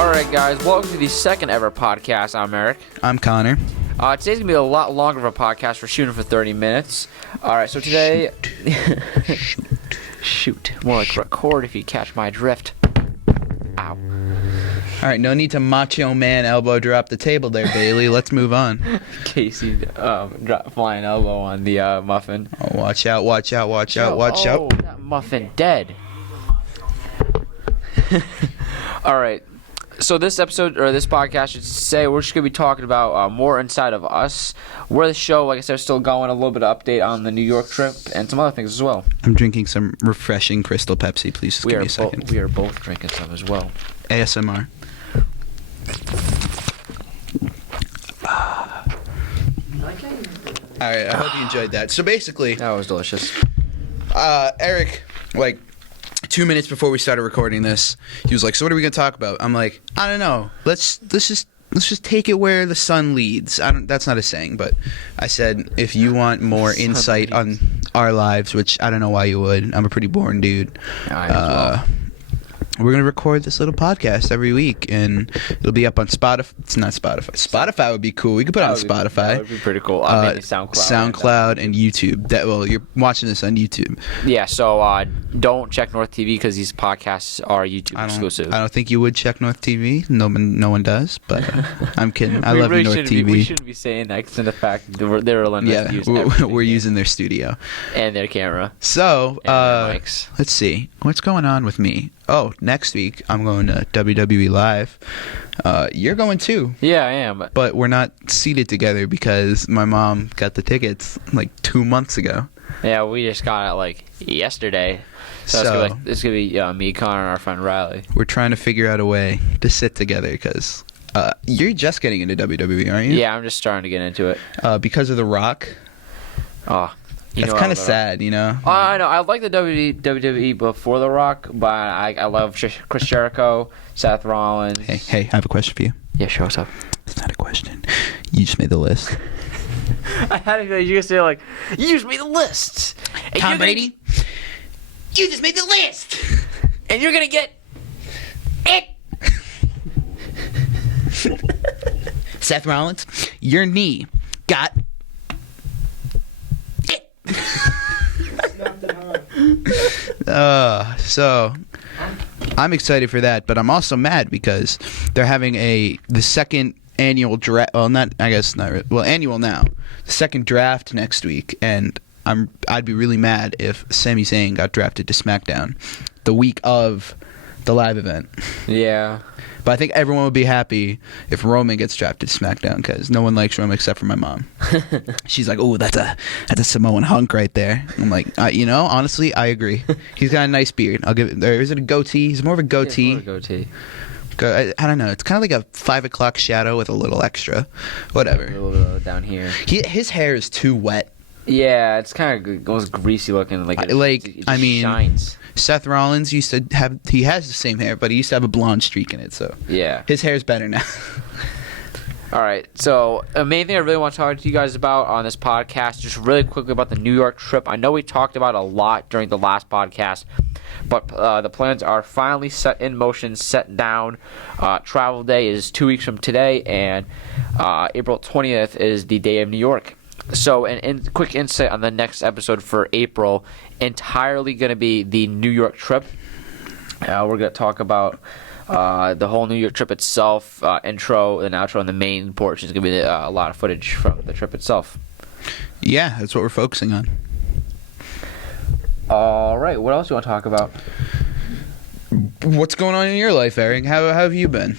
Alright guys, welcome to the second ever podcast. I'm Eric. I'm Connor. Today's going to be a lot longer of a podcast. We're shooting for 30 minutes. Alright, so today... Shoot. More like record if you catch my drift. Ow. Alright, no need to macho man elbow drop the table there, Bailey. Let's move on. Casey dropped flying elbow on the muffin. Oh, watch out, watch out, watch out, watch out. That muffin dead. Alright. So this episode, or this podcast, should say, we're just going to be talking about more inside of us. Where the show, like I said, is still going. A little bit of update on the New York trip and some other things as well. I'm drinking some refreshing Crystal Pepsi. Please just give me a second. We are both drinking some as well. ASMR. Alright, I hope you enjoyed that. So basically, That was delicious. Eric, 2 minutes before we started recording this, he was like, "So what are we gonna talk about?" I'm like, "I don't know. Let's just take it where the sun leads." That's not a saying, but I said, if you want more insight on our lives, which I don't know why you would. I'm a pretty boring dude. I am as well. We're gonna record this little podcast every week, and it'll be up on Spotify. It's not Spotify. Spotify would be cool. We could put it on Spotify. That would be pretty cool. Maybe SoundCloud and YouTube. You're watching this on YouTube. Yeah. So don't check North TV because these podcasts are YouTube exclusive. I don't think you would check North TV. No one does. But I'm kidding. I love you, North TV. We shouldn't be saying that because in the fact they're allowed to use we're using their studio and their camera. So and their mics. Let's see what's going on with me. Oh, next week I'm going to WWE Live. You're going too. Yeah, I am. But we're not seated together because my mom got the tickets 2 months ago. Yeah, we just got it yesterday. So it's gonna be me, Connor, and our friend Riley. We're trying to figure out a way to sit together because you're just getting into WWE, aren't you? Yeah, I'm just starting to get into it. Because of The Rock. Oh. It's kind of sad, you know? Oh, I know. I like the WWE before The Rock, but I love Chris Jericho, Seth Rollins. Hey, I have a question for you. Yeah, sure. What's up? It's not a question. You just made the list. I had to feel you gonna say you just made the list. Tom Brady, you just made the list, and you're gonna get it. Seth Rollins, your knee got so I'm excited for that, but I'm also mad because they're having the second annual draft. Well, not I guess not. Well, annual now. The second draft next week, and I'd be really mad if Sami Zayn got drafted to SmackDown the week of the live event. Yeah. But I think everyone would be happy if Roman gets drafted to SmackDown because no one likes Roman except for my mom. She's like, "Oh, that's a Samoan hunk right there." I'm like, honestly, I agree. He's got a nice beard. I'll give it. Or is it a goatee? He's more of a goatee. Yeah, more of a goatee. I don't know. It's kind of like a 5 o'clock shadow with a little extra. Whatever. A little down here. His hair is too wet. Yeah, it's kind of goes greasy looking. It just shines. Seth Rollins used to have. He has the same hair, but he used to have a blonde streak in it. So yeah, his hair's better now. All right. So the main thing I really want to talk to you guys about on this podcast, just really quickly about the New York trip. I know we talked about it a lot during the last podcast, but the plans are finally set in motion, set down. Travel day is 2 weeks from today, and April 20th is the day of New York. So, quick insight on the next episode for April, entirely going to be the New York trip. We're going to talk about the whole New York trip itself, intro and outro, and the main portion is going to be a lot of footage from the trip itself. Yeah, that's what we're focusing on. All right, what else do you want to talk about? What's going on in your life, Eric? How have you been?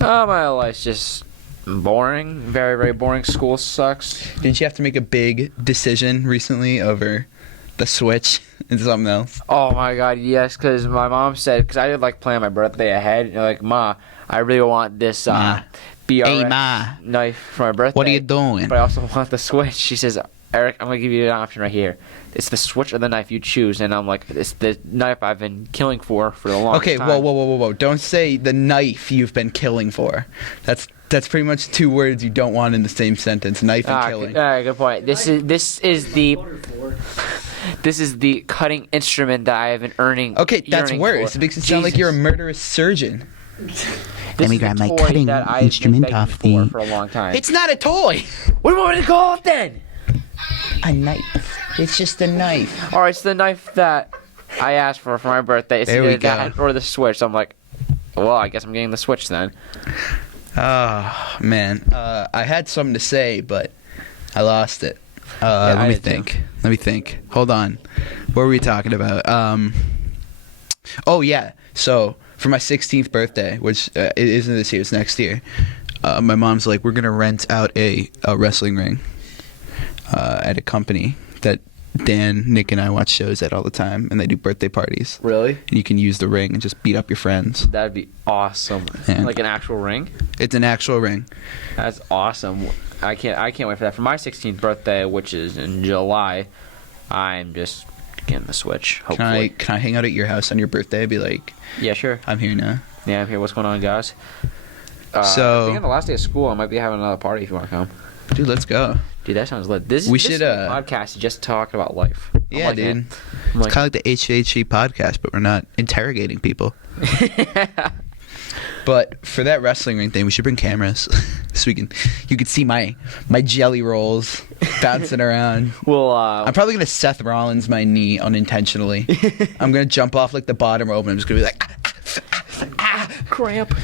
My life's just boring, very, very boring. School sucks. Didn't you have to make a big decision recently over the Switch and something else? Oh my God, yes, because my mom said, because I did plan my birthday ahead, and Ma, I really want this BRS knife for my birthday. What are you doing? But I also want the Switch. She says, Eric, I'm going to give you an option right here. It's the Switch or the knife, you choose. And I'm like, it's the knife I've been killing for the longest time. Okay, whoa. Don't say the knife you've been killing for. That's pretty much 2 words you don't want in the same sentence. Knife and killing. All right, good point. This is the cutting instrument that I have been earning. Okay, that's worse. It makes it sound like you're a murderous surgeon. This me is grab the my toy cutting that I've been instrument begging off for the- a long time. It's not a toy. What do you want me to call it then? A knife. It's just a knife. All right, it's the knife that I asked for my birthday. It's There we either that go. or the Switch. So I'm like, well, I guess I'm getting the Switch then. Oh man, I had something to say, but I lost it. I Let me did too. think. Let me think. Hold on. What were we talking about? Oh yeah. So for my 16th birthday, which it isn't this year, it's next year. My mom's like, we're gonna rent out a wrestling ring at a company that Dan, Nick, and I watch shows at all the time, and they do birthday parties. Really? And you can use the ring and just beat up your friends. That'd be awesome. Yeah. Like an actual ring. It's an actual ring. That's awesome. I can't wait for that. For my 16th birthday, which is in July, I'm just getting the Switch. Hopefully. Can I hang out at your house on your birthday? Be like, Yeah, sure. I'm here now. Yeah, I'm here. What's going on, guys? So- I think on the last day of school, I might be having another party if you want to come. Dude, let's go. Dude, that sounds lit. This We this should, is a podcast just talking about life. I'm Yeah, liking dude. it. It's I'm like, kind of like the HHC podcast, but we're not interrogating people. But for that wrestling ring thing, we should bring cameras so you can see my jelly rolls bouncing around. well, I'm probably gonna Seth Rollins my knee unintentionally. I'm gonna jump off like the bottom rope and I'm just gonna be like, cramp.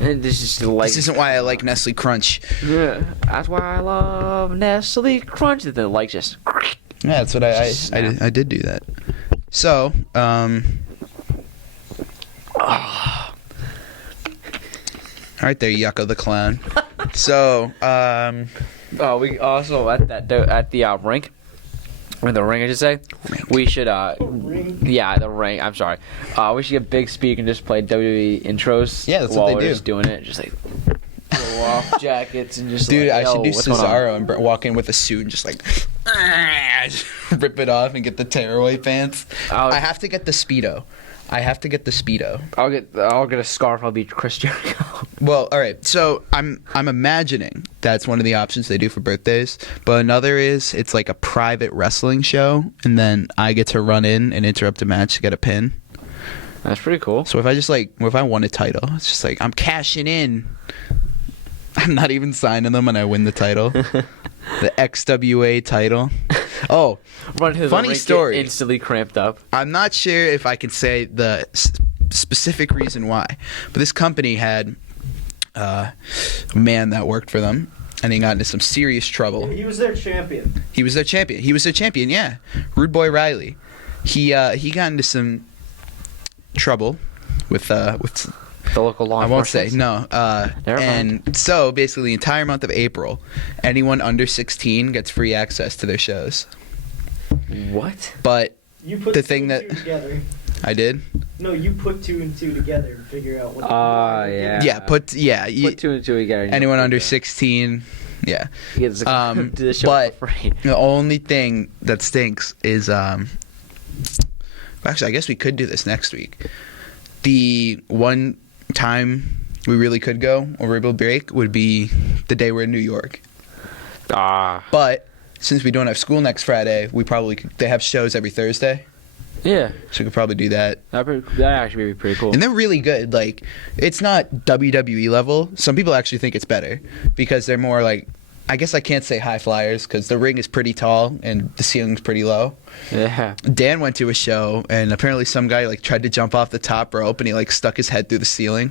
And this is just like this isn't why I like Nestle Crunch. Yeah, that's why I love Nestle Crunch. The like just. Yeah, that's what I did do that. So, all right there, Yucko the clown. So, Oh, we also at the rink. Or the ring, I should say. We should yeah, the ring. I'm sorry. We should get big speak and just play WWE intros. Yeah, that's while what they we're do. just doing it, just like blow off jackets and just. dude, like, I should do what's going on? Cesaro and walk in with a suit and just like just rip it off and get the tearaway pants. I have to get the Speedo. I'll get a scarf. I'll be Chris Jericho. Well, all right. So I'm imagining that's one of the options they do for birthdays. But another is it's like a private wrestling show, and then I get to run in and interrupt a match to get a pin. That's pretty cool. So if I won a title, it's just like I'm cashing in. I'm not even signing them when I win the title. The XWA title. Oh, Run to funny the rink, story. get instantly cramped up. I'm not sure if I can say the specific reason why, but this company had a man that worked for them, and he got into some serious trouble. He was their champion. He was their champion, yeah. Rude Boy Riley. He got into some trouble with The local law I won't say enforcement. no. Never mind. And so basically, the entire month of April, anyone under 16 gets free access to their shows. What? But You put The two thing and that- two together. I did. No, you put two and two together and figure out what. Yeah. Yeah. Put Put two and two together. and anyone you'll under figure 16. Yeah. it. Gets to come to the show but for free. the only thing that stinks is actually, I guess we could do this next week. The one time we really could go over April break would be the day we're in New York. But since we don't have school next Friday, we probably they have shows every Thursday, Yeah, so we could probably do that. that actually be pretty cool. And they're really good. Like, it's not WWE level. Some people actually think it's better because they're more like, I guess I can't say high flyers because the ring is pretty tall and the ceiling's pretty low. Yeah. Dan went to a show and apparently some guy like tried to jump off the top rope and he like stuck his head through the ceiling.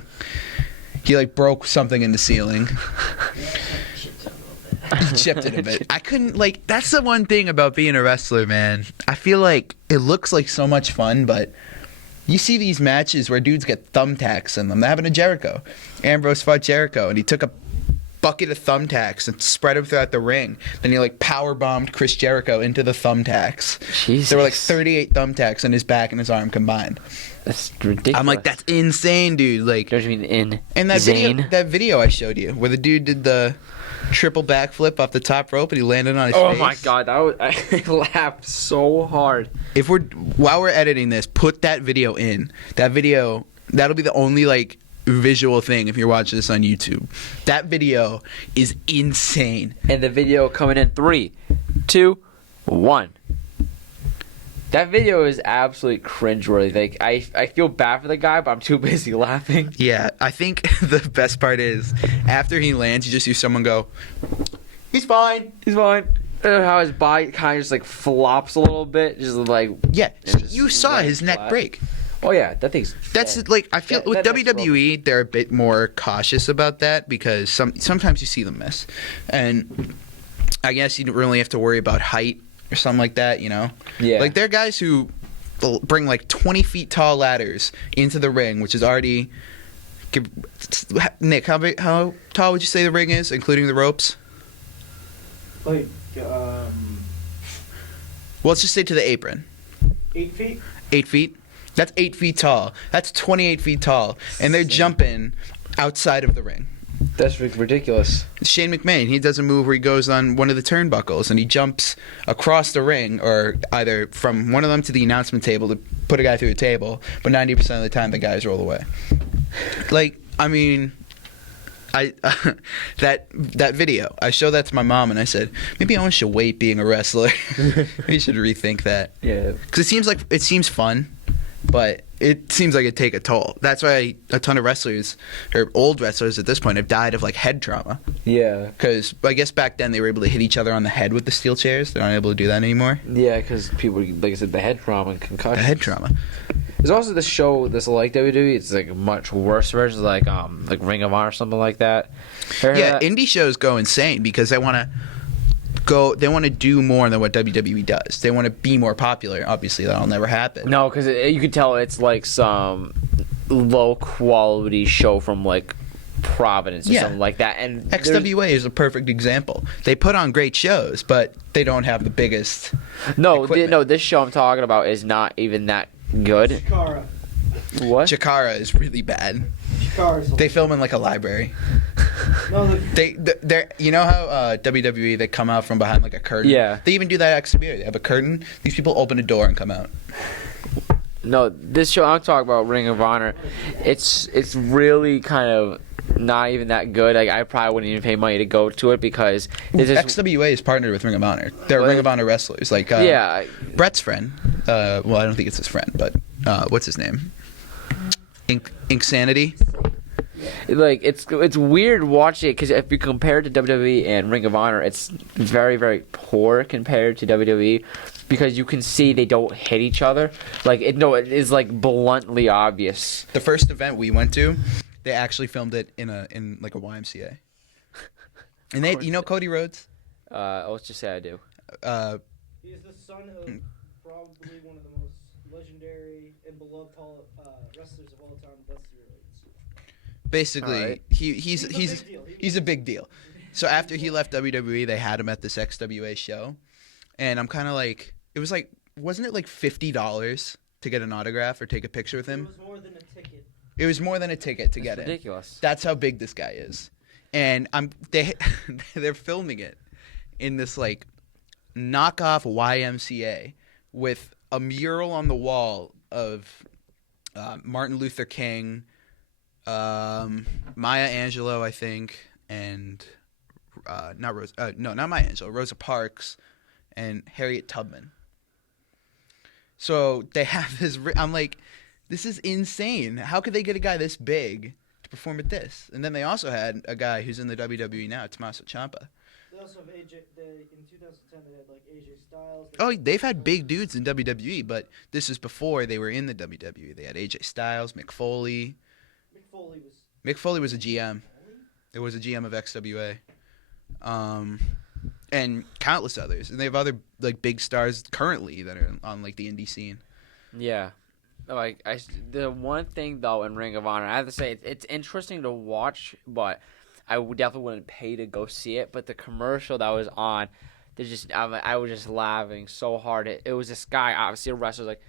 He like broke something in the ceiling. He chipped it a bit. I couldn't like. That's the one thing about being a wrestler, man. I feel like it looks like so much fun, but you see these matches where dudes get thumbtacks in them. That happened to Jericho. Ambrose fought Jericho, and he took a bucket of thumbtacks and spread them throughout the ring. Then he like power bombed Chris Jericho into the thumbtacks. Jesus. There were like 38 thumbtacks on his back and his arm combined. That's ridiculous. I'm like, that's insane, dude. Like, Don't you mean in and that Zane? video I showed you, where the dude did the triple backflip off the top rope and he landed on his Oh face. my god, I laughed so hard. If while we're editing this, put that video in. That video, that'll be the only like visual thing if you're watching this on YouTube. That video is insane. And the video coming in 3, 2, 1. That video is absolutely cringeworthy. Like I feel bad for the guy, but I'm too busy laughing. Yeah, I think the best part is after he lands, you just hear someone go, "He's fine." He's fine. How his body kind of just like flops a little bit, just like Yeah, and just you saw lays his neck flat. break. Oh yeah, that thing's. That's dead. like I feel That- with that neck's WWE they're a bit more cautious about that because sometimes you see them miss, and I guess you don't really have to worry about height or something like that. You know, Yeah. like there are guys who will bring like 20 feet tall ladders into the ring, which is already. Nick, how tall would you say the ring is, including the ropes? Like, Well, let's just say to the apron. 8 feet. 8 feet. That's 8 feet tall. That's 28 feet tall, and they're jumping outside of the ring. That's ridiculous. Shane McMahon, he does a move where he goes on one of the turnbuckles and he jumps across the ring, or either from one of them to the announcement table to put a guy through a table. But 90% of the time, the guys roll away. Like, I mean, that video, I showed that to my mom and I said, maybe I should wait being a wrestler. We should rethink that. Yeah. Because it seems fun, but it seems like it'd take a toll. That's why a ton of wrestlers, or old wrestlers at this point, have died of like head trauma. Yeah. Because I guess back then they were able to hit each other on the head with the steel chairs. They're not able to do that anymore. Yeah, because people, like I said, the head trauma and concussion. The head trauma. There's also this show that's like WWE. It's like a much worse version, like Ring of Honor or something like that. Heard Yeah, that? indie shows go insane because they want to They want to do more than what WWE does. They want to be more popular. Obviously, that'll never happen. No, because you can tell it's like some low quality show from like Providence or Yeah. something like that. And there's- XWA is a perfect example. They put on great shows, but they don't have the biggest. equipment. this show I'm talking about is not even that good. Chikara. What? Chikara is really bad. Chikara's They film in like a library. No, They're you know how WWE they come out from behind like a curtain. Yeah. They even do that at XWA. They have a curtain. These people open a door and come out. No, this show I'm talking about, Ring of Honor, it's really kind of not even that good. Like I probably wouldn't even pay money to go to it because this is XWA is partnered with Ring of Honor. They're What? Ring of Honor wrestlers. Like yeah. Brett's friend. Well, I don't think it's his friend, but what's his name? Inksanity. Like it's weird watching it because if you compare it to WWE and Ring of Honor, it's very very poor compared to WWE because you can see they don't hit each other. Like it is like bluntly obvious. The first event we went to, they actually filmed it in like a YMCA. And they, you know, Cody Rhodes. Let's just say I do. he's the son of probably one of the most legendary and beloved wrestlers of all time, Dusty Rhodes. Basically, Alright. he's a big deal. he's a big deal. So after he left WWE, they had him at this XWA show, and I'm kind of like, it was like, wasn't it like $50 to get an autograph or take a picture with It him? was more than a ticket. It was more than a ticket to get It's in. ridiculous. That's how big this guy is, and they're filming it in this like knockoff YMCA with a mural on the wall of Martin Luther King, Maya Angelou, I think, and not Maya Angelou, Rosa Parks, and Harriet Tubman. So they have this. I'm like, this is insane. How could they get a guy this big to perform at this? And then they also had a guy who's in the WWE now, Tommaso Ciampa. They also have AJ. In 2010, they had like AJ Styles. Oh, they've had big dudes in WWE, but this is before they were in the WWE. They had AJ Styles, Mick Foley. Mick Foley was a GM. It was a GM of XWA, and countless others. And they have other like big stars currently that are on like the indie scene. Yeah. Like the one thing though in Ring of Honor, I have to say it's interesting to watch, but I definitely wouldn't pay to go see it. But the commercial that was on, I was just laughing so hard. It was this guy, obviously a wrestler, like,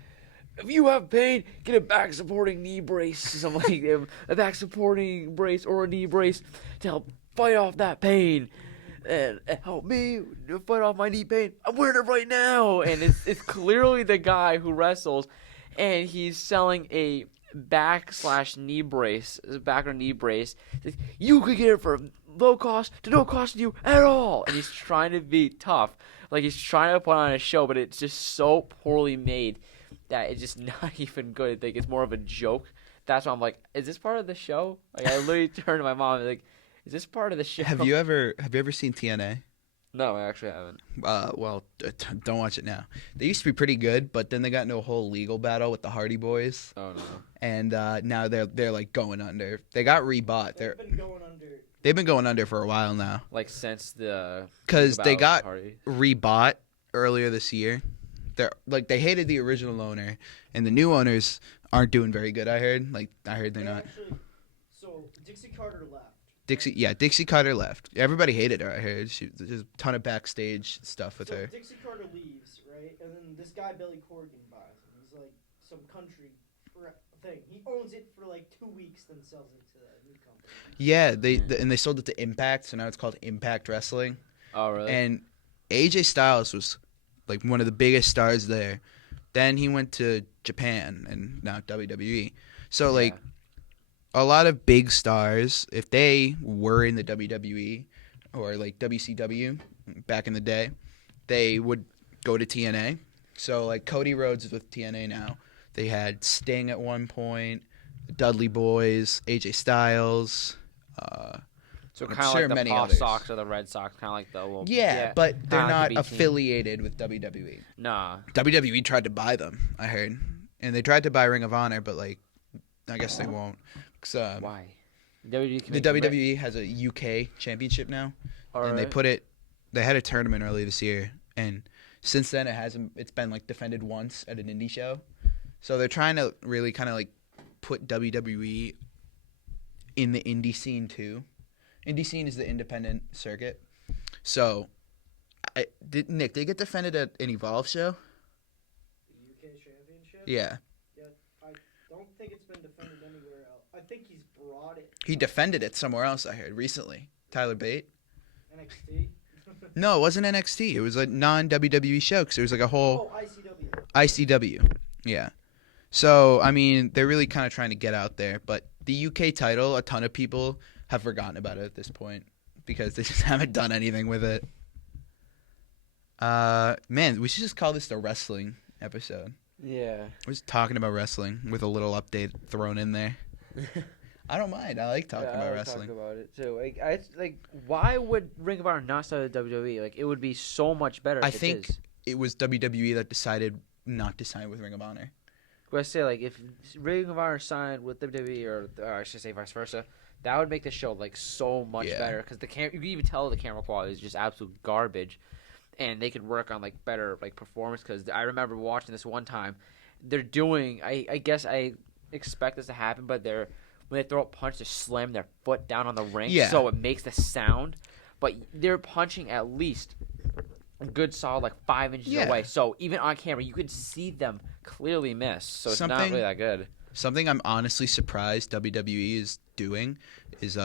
if you have pain, get a back supporting knee brace, something like a back supporting brace or a knee brace to help fight off that pain. And help me fight off my knee pain. I'm wearing it right now, and it's clearly the guy who wrestles, and he's selling a back or knee brace. You could get it for low cost to no cost to you at all. And he's trying to be tough. Like, he's trying to put on a show, but it's just so poorly made that it's just not even good. I think it's more of a joke. That's why I'm like, is this part of the show? Like, I literally turned to my mom and like, is this part of the show? Have you ever seen TNA? No, I actually haven't. Don't watch it now. They used to be pretty good, but then they got into a whole legal battle with the Hardy Boys, Oh no. and now they're like going under. They got rebought. They've been going under for a while now Like since the because they got party. rebought earlier this year. They hated the original owner, and the new owners aren't doing very good. I heard they're not. So Dixie Carter left. Dixie Carter left. Everybody hated her. I heard there's a ton of backstage stuff with her. Dixie Carter leaves, right? And then this guy Billy Corgan buys him. He's like some country thing. He owns it for like 2 weeks, then sells it to that new company. Yeah, they sold it to Impact, so now it's called Impact Wrestling. Oh really? And AJ Styles was like one of the biggest stars there. Then he went to Japan and now WWE. So like a lot of big stars, if they were in the WWE or like WCW back in the day, they would go to TNA. So like Cody Rhodes is with TNA now. They had Sting at one point, Dudley Boys, AJ Styles. So I'm kind of sure like the many Paw others. Sox or the Red Sox, kind of like the little. But they're kinda not like the B team. affiliated with WWE. Nah. WWE tried to buy them, I heard, and they tried to buy Ring of Honor, but like, I guess they won't. 'Cause, Why? WWE can the make them WWE has a UK championship now, and Alright. they put it. They had a tournament early this year, and since then it's been like defended once at an indie show. So they're trying to really kind of like put WWE in the indie scene too. Indie scene is the independent circuit. So, Nick, did it get defended at an Evolve show? The UK Championship? Yeah. I don't think it's been defended anywhere else. I think he's brought it. He defended it somewhere else, I heard, recently. Tyler Bate? NXT? No, it wasn't NXT. It was a non-WWE show because there was like a whole ICW. Yeah. So, I mean, they're really kind of trying to get out there. But the UK title, a ton of people have forgotten about it at this point because they just haven't done anything with it. Man, we should just call this the wrestling episode. Yeah. We're just talking about wrestling with a little update thrown in there. I don't mind. I like talking about wrestling. Talk about it too. Why would Ring of Honor not start at WWE? Like, it would be so much better. I if think it is. it was WWE that decided not to sign with Ring of Honor. I say, like, if Ring of Honor signed with WWE, or I should say vice versa, that would make the show like so much better because you can even tell the camera quality is just absolute garbage, and they could work on like better like performance. Because I remember watching this one time, they're doing. I guess I expect this to happen, but when they throw a punch, they slam their foot down on the ring, so it makes the sound. But they're punching at least a good solid like 5 inches away. So even on camera, you could see them clearly miss. So it's not really that good. Something I'm honestly surprised WWE is doing is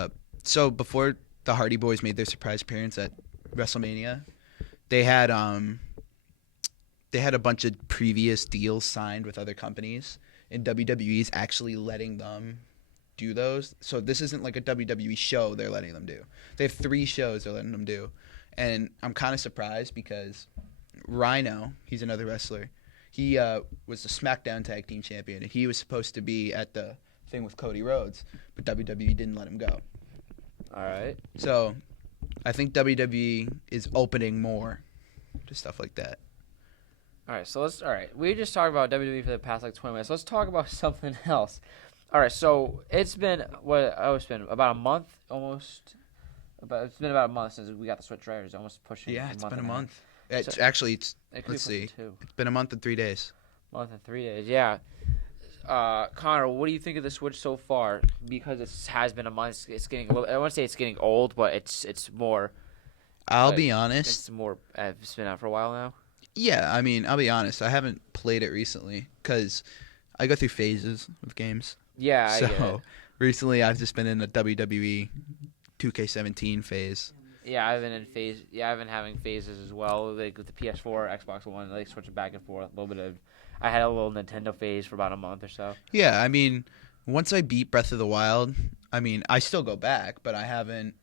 so before the Hardy Boys made their surprise appearance at WrestleMania, they had a bunch of previous deals signed with other companies, and WWE's actually letting them do those. So this isn't like a WWE show they're letting them do. They have 3 shows they're letting them do. And I'm kind of surprised because Rhino, he's another wrestler, he was the SmackDown Tag Team Champion, and he was supposed to be at the thing with Cody Rhodes, but WWE didn't let him go. All right. So I think WWE is opening more to stuff like that. All right. We just talked about WWE for the past like 20 minutes. Let's talk about something else. All right. So it's been about a month almost. It's been about a month since we got the Switch Riders. Almost pushing. Yeah, it's been a month. So- Let's It see. Two. It's been a month and 3 days. Month and 3 days. Yeah. Connor, what do you think of the Switch so far? Because it has been a month. It's getting a little. I want to say it's getting old, but it's more. I'll be honest. It's more. It's been out for a while now. Yeah, I mean, I'll be honest. I haven't played it recently because I go through phases with games. Yeah. I get it. So recently, I've just been in the WWE 2K17 phase. Yeah, I've been in phase. Yeah, I've been having phases as well, like with the PS4, Xbox One, like switching back and forth. A little bit of. I had a little Nintendo phase for about a month or so. Yeah, I mean, once I beat Breath of the Wild, I mean, I still go back, but I haven't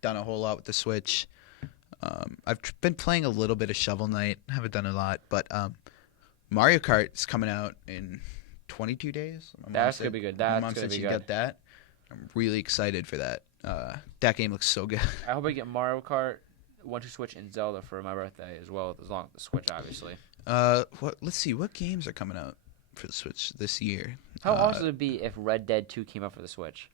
done a whole lot with the Switch. I've been playing a little bit of Shovel Knight. Haven't done a lot, but Mario Kart is coming out in 22 days. That's gonna be good. My That's mom gonna said be she good. got that. I'm really excited for that. That game looks so good. I hope I get Mario Kart, One to Switch, and Zelda for my birthday as well, as long as the Switch, obviously. Let's see, what games are coming out for the Switch this year? How awesome would it be if Red Dead 2 came out for the Switch?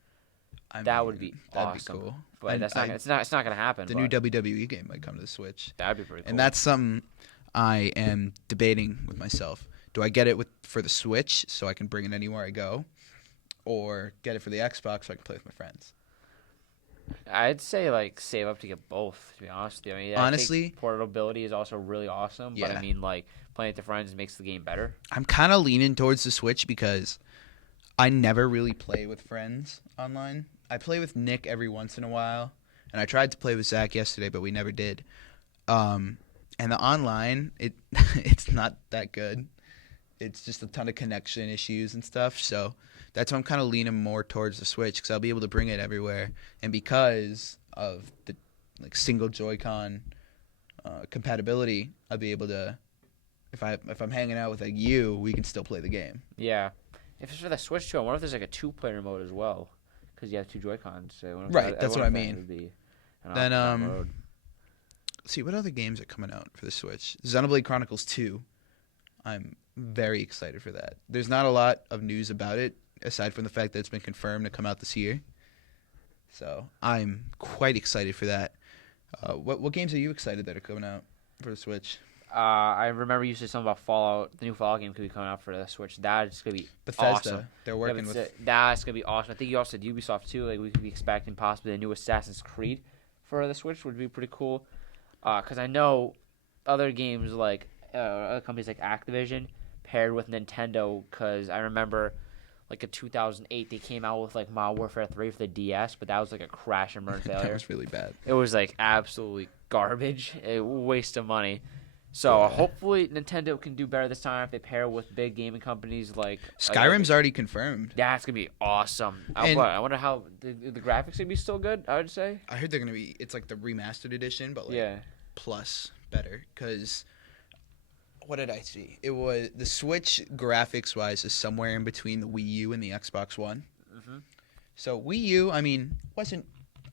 That would be that'd awesome. be cool. But And that's not. It's not gonna happen. The but new WWE game might come to the Switch, That'd be pretty cool. and that's something I am debating with myself. Do I get it for the Switch so I can bring it anywhere I go, or get it for the Xbox so I can play with my friends? I'd say like save up to get both. To be honest with you, I mean, I Honestly- think portability is also really awesome. But Yeah. I mean, like playing with your friends makes the game better. I'm kind of leaning towards the Switch because I never really play with friends online. I play with Nick every once in a while, and I tried to play with Zach yesterday, but we never did. And the online, it's not that good. It's just a ton of connection issues and stuff. So that's why I'm kind of leaning more towards the Switch because I'll be able to bring it everywhere, and because of the single Joy-Con compatibility, I'll be able to. If I'm hanging out with you, we can still play the game. Yeah. If it's for the Switch too, I wonder if there's like a 2-player mode as well, because you have 2 Joy-Cons. So I wonder if Right, that's what I wonder if that mean. would be an Then, option down the road. Let's see, what other games are coming out for the Switch? Xenoblade Chronicles 2. I'm very excited for that. There's not a lot of news about it, aside from the fact that it's been confirmed to come out this year. So I'm quite excited for that. What games are you excited that are coming out for the Switch? I remember you said something about Fallout. The new Fallout game could be coming out for the Switch. That's gonna be Bethesda. awesome. They're Yeah, working but with. that's gonna be awesome. I think you also said Ubisoft too. Like we could be expecting possibly a new Assassin's Creed for the Switch, would be pretty cool. Because I know other games like other companies like Activision paired with Nintendo. Because I remember like in 2008 they came out with like Modern Warfare 3 for the DS, but that was like a crash and burn failure. That was really bad. It was like absolutely garbage, a waste of money. So Yeah. hopefully Nintendo can do better this time if they pair with big gaming companies like Skyrim's already confirmed. That's gonna be awesome. And- I wonder how the graphics gonna be still good. I would say. I heard they're gonna be. It's like the remastered edition, but like Yeah. plus better. Because what did I see? It was the Switch graphics wise is somewhere in between the Wii U and the Xbox One. Mhm. So Wii U, I mean, wasn't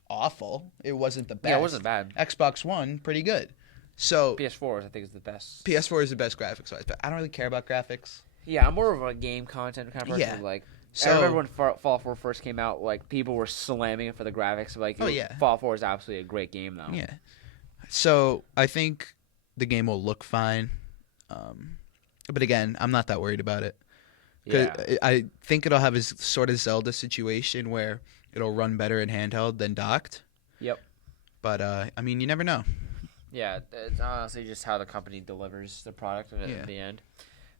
awful. It wasn't the best. Yeah, it wasn't bad. Xbox One, pretty good. So PS4 I think is the best. PS4 is the best graphics wise, but I don't really care about graphics. Yeah, I'm more of a game content kind of person. Yeah. Like So I remember when Fallout 4 first came out, like people were slamming it for the graphics. Like, Oh, yeah. Fallout 4 is absolutely a great game though. yeah. So I think the game will look fine. But again, I'm not that worried about it. 'Cause Yeah. I think it'll have a sort of Zelda situation where it'll run better in handheld than docked. Yep. But I mean, you never know. Yeah, it's honestly just how the company delivers the product at Yeah. the end.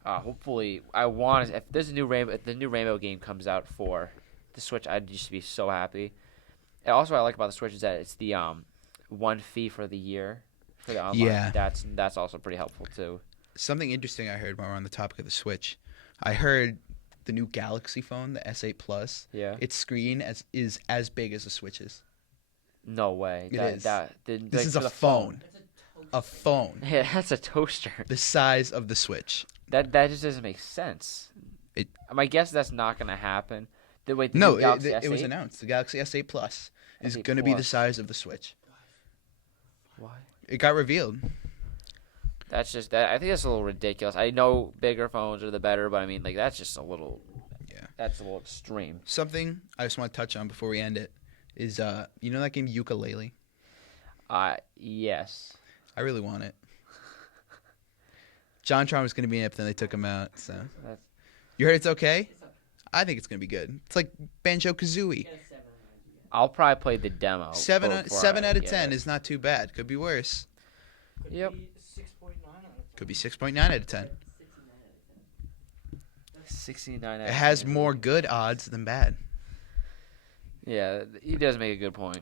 Hopefully, I want if there's a new Rainbow, if the new Rainbow game comes out for the Switch, I'd just be so happy. And also, what I like about the Switch is that it's the one fee for the year for the online. Yeah. That's also pretty helpful too. Something interesting I heard while we're on the topic of the Switch. I heard the new Galaxy phone, the S8 Plus, Yeah. its screen is as big as the Switch's. No way. It that, is. This This is a phone. A phone. Yeah, that's a toaster. The size of the Switch. That just doesn't make sense. It- My guess that's not gonna happen. The new No, Galaxy it was S8? announced. The Galaxy S8 Plus is S8 going to be the Plus. size of the Switch. Why? It got revealed. That's just that. I think that's a little ridiculous. I know bigger phones are the better, but I mean, like that's just a little. Yeah. That's a little extreme. Something I just want to touch on before we end it is, you know that game Yooka-Laylee? Yes. I really want it. JonTron was going to be in it, but then they took him out. So That's, you heard it's okay? I think it's going to be good. It's like Banjo-Kazooie. I'll probably play the demo. Seven before I out of get 10 it. is not too bad. Could be worse. Could Yep. be 6.9 out of 10. Could be 6.9 out of 10. 69. It has more good odds than bad. Yeah, he does make a good point.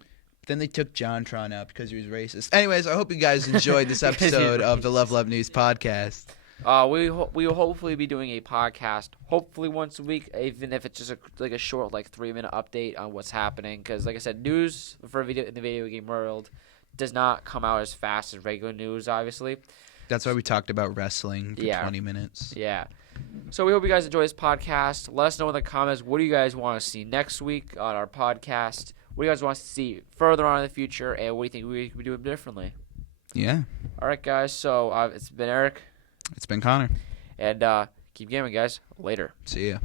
Then they took JonTron out because he was racist. Anyways, I hope you guys enjoyed this Because he's episode of the racist. Level Up News podcast. We will hopefully be doing a podcast, hopefully once a week, even if it's just a short 3-minute update on what's happening. Because like I said, news for in the video game world does not come out as fast as regular news, obviously. That's why we talked about wrestling for 20 minutes. Yeah. So we hope you guys enjoy this podcast. Let us know in the comments, what do you guys want to see next week on our podcast? What do you guys want to see further on in the future? And what do you think we could be doing differently? Yeah. All right, guys. So it's been Eric. It's been Connor. And keep gaming, guys. Later. See ya.